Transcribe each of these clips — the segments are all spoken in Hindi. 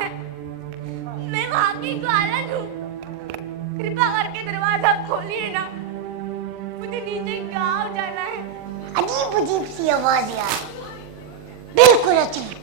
है। मैं वहाँ की ग्वालन हूँ। कृपा करके दरवाजा खोलिए ना, मुझे नीचे गाँव जाना है। अजीब अजीब सी आवाज यार, बिल्कुल अजीब।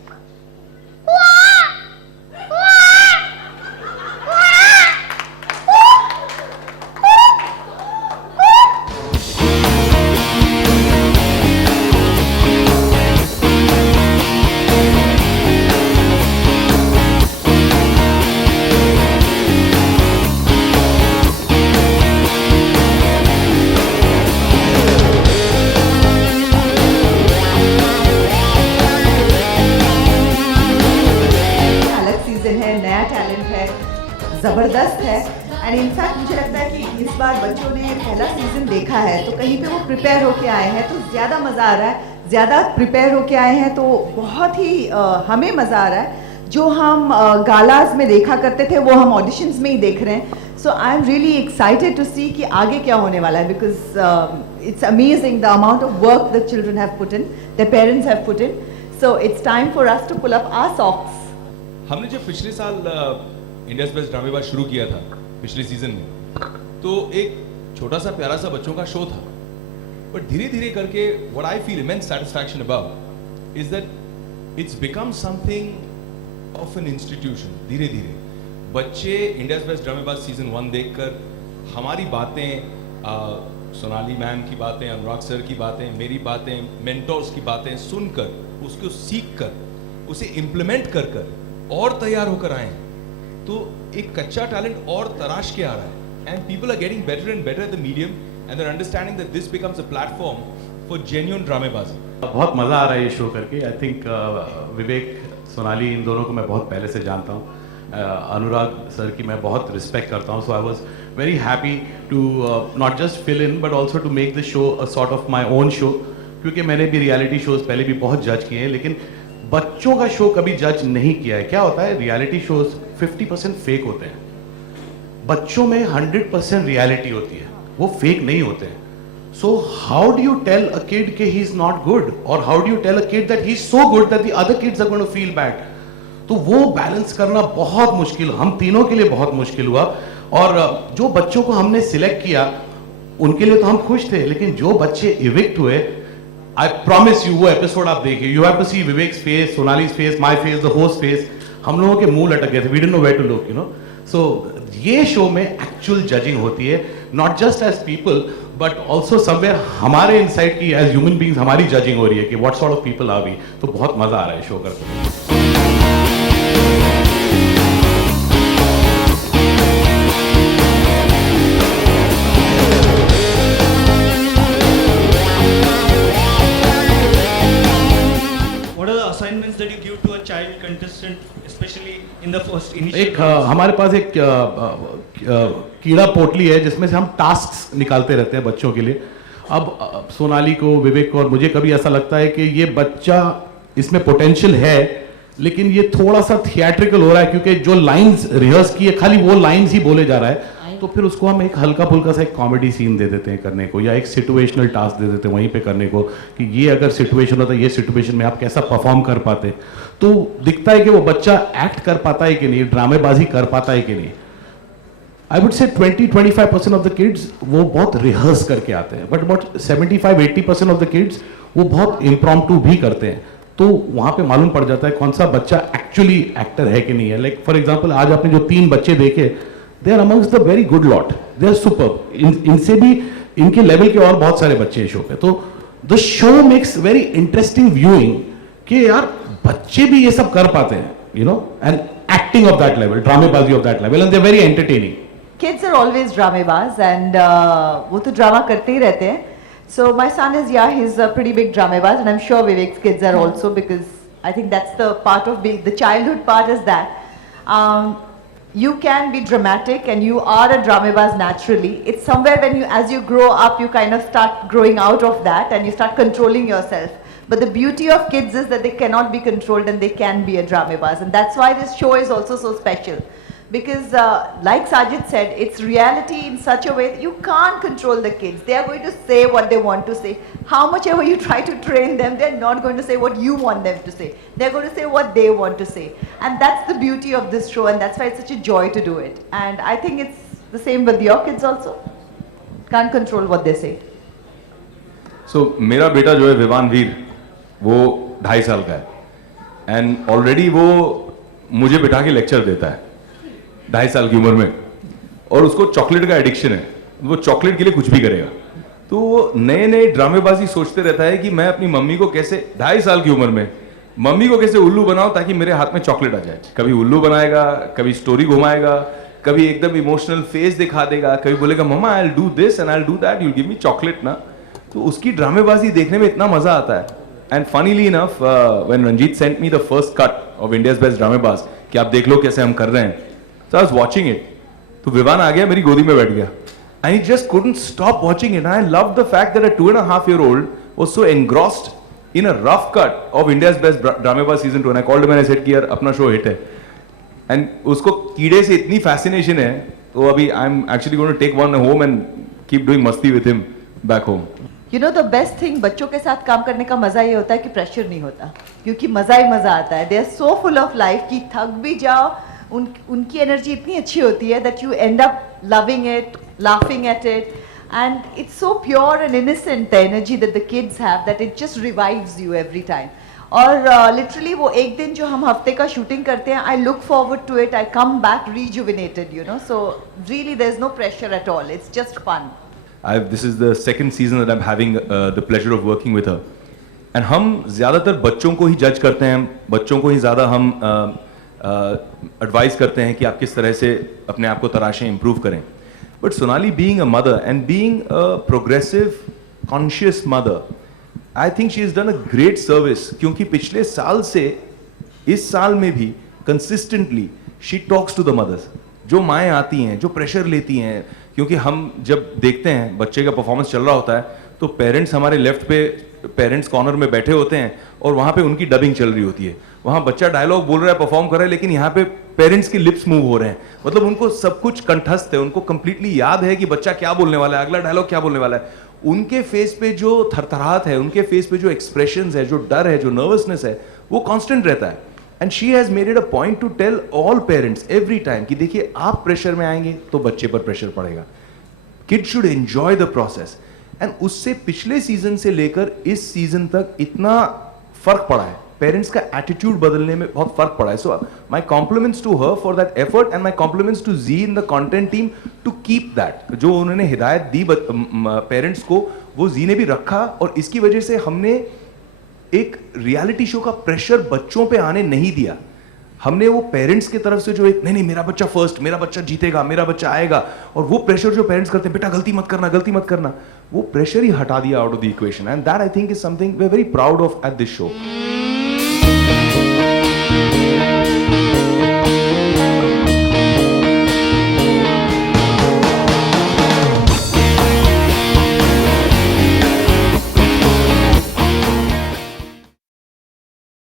ज़बरदस्त है एंड इनफैक्ट मुझे लगता है कि इस बार बच्चों ने पहला सीज़न देखा है तो कहीं पे वो प्रिपेयर होके आए हैं तो ज़्यादा मज़ा आ रहा है, ज़्यादा प्रिपेयर होके आए हैं तो बहुत ही हमें मज़ा आ रहा है। जो हम गालाज में देखा करते थे वो हम ऑडिशंस में ही देख रहे हैं। So I am really excited to see कि आगे क्या होने वाला है, because it's amazing the amount of work the children have put in, the parents have put in. So it's time for us to pull up our socks. हमने जब पिछले साल इंडियाज़ बेस्ट ड्रामेबाज शुरू किया था पिछले सीजन में, तो एक छोटा सा प्यारा सा बच्चों का शो था, बट धीरे धीरे करके what I feel immense satisfaction about is that it's become something of an institution. धीरे धीरे बच्चे इंडियाज़ बेस्ट ड्रामेबाज सीजन 1 देखकर हमारी बातें, सोनाली मैम की बातें, अनुराग सर की बातें, मेरी बातें, मेंटोर्स की बातें सुनकर, उसको सीख कर, उसे इम्प्लीमेंट कर कर और तैयार होकर आए हैं। तो एक कच्चा टैलेंट और तराश के आ रहा है and people are getting better and better at the medium and they are understanding that this becomes a platform for genuine ड्रामेबाजी। बहुत मज़ा आ रहा है ये शो करके। आई थिंक विवेक, सोनाली, इन दोनों को मैं बहुत पहले से जानता हूँ। अनुराग सर की मैं बहुत रिस्पेक्ट करता हूँ। So I was very happy to not just fill in but also to make the show a sort of my own show, क्योंकि मैंने भी रियलिटी शोज पहले भी बहुत जज किए हैं, लेकिन बच्चों का शो कभी जज नहीं किया है। क्या होता है, रियलिटी शोज 50% फेक होते हैं, बच्चों में 100% रियलिटी होती है, वो फेक नहीं होते हैं। So how do you tell a kid कि ही इज नॉट गुड, और how do you tell a kid that he is so good that the other kids are going to feel bad? तो वो बैलेंस करना बहुत मुश्किल, हम तीनों के लिए बहुत मुश्किल हुआ। और जो बच्चों को हमने सिलेक्ट किया उनके लिए तो हम खुश थे, लेकिन जो बच्चे इविक्ट हुए, I promise you, वो एपिसोड आप देखिए, you have to see Vivek's face, Sonali's face, my face, the host face. हम लोगों के मुंह लटक गए थे, we didn't know where to look, you know. So ये शो में एक्चुअल जजिंग होती है, not just as people, but also somewhere हमारे इनसाइड की as human beings हमारी जजिंग हो रही है कि what sort of people are we. तो बहुत मजा आ रहा है शो करके। assignments that you give to a child contestant, especially in the first initial एक हमारे पास एक कीड़ा पोटली है जिसमें से हम टास्क्स निकालते रहते हैं बच्चों के लिए। अब सोनाली को, विवेक को और मुझे कभी ऐसा लगता है कि ये बच्चा, इसमें पोटेंशियल है, लेकिन ये थोड़ा सा थिएट्रिकल हो रहा है, क्योंकि जो लाइंस रिहर्स की है खाली वो लाइंस ही बोले जा रहा है। तो फिर उसको हम एक हल्का फुल्का सा एक कॉमेडी सीन दे देते हैं करने को, या एक सिचुएशनल टास्क दे देते हैं वहीं पे करने को, कि ये अगर सिचुएशन होता है, ये सिचुएशन में आप कैसा परफॉर्म कर पाते। तो दिखता है कि वो बच्चा एक्ट कर पाता है कि नहीं, ड्रामेबाजी कर पाता है कि नहीं। I would say 20-25% of the kids वो बहुत रिहर्स करके आते हैं, but about 75-80% of the kids वो बहुत इम्प्रॉम्प्टू भी करते हैं। तो वहाँ पे मालूम पड़ जाता है कौन सा बच्चा एक्चुअली एक्टर है कि नहीं है। लाइक फॉर एग्जाम्पल, आज आपने जो 3 बच्चे देखे, they are amongst the very good lot, they are superb. इनसे भी, इनके लेवल के और बहुत सारे बच्चे हैं शो पे। तो the show makes very interesting viewing कि यार बच्चे भी ये सब कर पाते हैं, you know, and acting of that level, ड्रामेबाजी of that level, and they're very entertaining. Kids are always dramebaz and वो तो ड्रामा करते ही रहते हैं. So my son is, yeah, he's a pretty big dramebaz, and I'm sure Vivek's kids are also, because I think that's the part of being, the childhood part is that. You can be dramatic and you are a dramebaz naturally. It's somewhere when you, as you grow up, you kind of start growing out of that and you start controlling yourself. But the beauty of kids is that they cannot be controlled and they can be a dramebaz. And that's why this show is also so special. because like Sajid said, it's reality in such a way that you can't control the kids. They are going to say what they want to say. How much ever you try to train them, they're not going to say what you want them to say. They're going to say what they want to say. And that's the beauty of this show, and that's why it's such a joy to do it. And I think it's the same with your kids also. Can't control what they say. So, मेरा बेटा जो है विवान वीर, वो 2.5 साल का है एंड ऑलरेडी वो मुझे बिठा के लेक्चर देता है 2.5 साल की उम्र में, और उसको चॉकलेट का एडिक्शन है, वो चॉकलेट के लिए कुछ भी करेगा। तो वो नए नए ड्रामेबाजी सोचते रहता है कि मैं अपनी मम्मी को कैसे 2.5 साल की उम्र में मम्मी को कैसे उल्लू बनाऊं ताकि मेरे हाथ में चॉकलेट आ जाए। कभी उल्लू बनाएगा, कभी स्टोरी घुमाएगा, कभी एकदम इमोशनल फेस दिखा देगा, कभी बोलेगा mama I will do this and I will do that, you will give me chocolate ना। तो उसकी ड्रामेबाजी देखने में इतना मजा आता है। And funnily enough when Ranjit sent me the first cut of India's best Dramebaaz कि आप देख लो कैसे हम कर रहे हैं, so I was watching it. तो विवान आ गया, मेरी गोदी में बैठ गया, and he just couldn't stop watching it. And I loved the fact that a 2.5-year-old was so engrossed in a rough cut of India's Best Dramebaz season 2. And I called him and I said कि यार अपना शो हिट है, and उसको कीड़े से इतनी fascination है, तो अभी I'm actually going to take one home and keep doing मस्ती with him back home. You know the best thing बच्चों के साथ काम करने का मजा ये होता है कि प्रेशर नहीं होता, क्योंकि मजा ही मजा आता है। They are so full of life कि थक भी जाओ, उनकी एनर्जी इतनी अच्छी होती है that you end up loving it, laughing at it, and it's so pure and innocent the energy that the kids have that it just revives you every time. और literally वो एक दिन जो हम हफ्ते का शूटिंग करते हैं, I look forward to it, I come back rejuvenated, you know, so really there's no pressure at all, it's just fun. This is the second season that I'm having the pleasure of working with her, and हम ज़्यादातर बच्चों को ही जज करते हैं, बच्चों को ही ज़्यादा हम एडवाइस करते हैं कि आप किस तरह से अपने आप को तराशें, इम्प्रूव करें। But Sonali being a mother and being a progressive conscious mother, I think she is done a great service, क्योंकि पिछले साल से इस साल में भी consistently she talks to the mothers. जो माएँ आती हैं, जो प्रेशर लेती हैं, क्योंकि हम जब देखते हैं बच्चे का परफॉर्मेंस चल रहा होता है तो पेरेंट्स हमारे लेफ्ट पे पेरेंट्स कॉर्नर में बैठे होते हैं और वहाँ पे उनकी डबिंग चल रही होती है। वहाँ बच्चा डायलॉग बोल रहा है, परफॉर्म कर रहा है, लेकिन यहाँ पे पेरेंट्स के लिप्स मूव हो रहे हैं, मतलब उनको सब कुछ कंठस्थ है, उनको कंप्लीटली याद है कि बच्चा क्या बोलने वाला है, अगला डायलॉग क्या बोलने वाला है। उनके फेस पे जो थरथराहट है, उनके फेस पे जो एक्सप्रेशंस है, जो डर है, जो नर्वसनेस है, वो कांस्टेंट रहता है। And she has made it a point to tell all parents every time कि देखिए आप प्रेशर में आएंगे तो बच्चे पर प्रेशर पड़ेगा, kid should enjoy the process. And उससे पिछले सीजन से लेकर इस सीजन तक इतना फर्क पड़ा है, पेरेंट्स का एटीट्यूड बदलने में बहुत फर्क पड़ा है। So my compliments to her for that effort and my compliments to जी in the content team to keep that. जो उन्होंने हिदायत दी पेरेंट्स को, वो जी ने भी रखा, और इसकी वजह से हमने एक रियलिटी शो का प्रेशर बच्चों पे आने नहीं दिया। हमने वो पेरेंट्स की तरफ से जो एक नहीं मेरा बच्चा फर्स्ट, मेरा बच्चा जीतेगा, मेरा बच्चा आएगा, और वो प्रेशर जो पेरेंट्स करते हैं, बेटा गलती मत करना, गलती मत करना, वो प्रेशर ही हटा दिया out of the equation. And that I think is something we are very proud of at this show.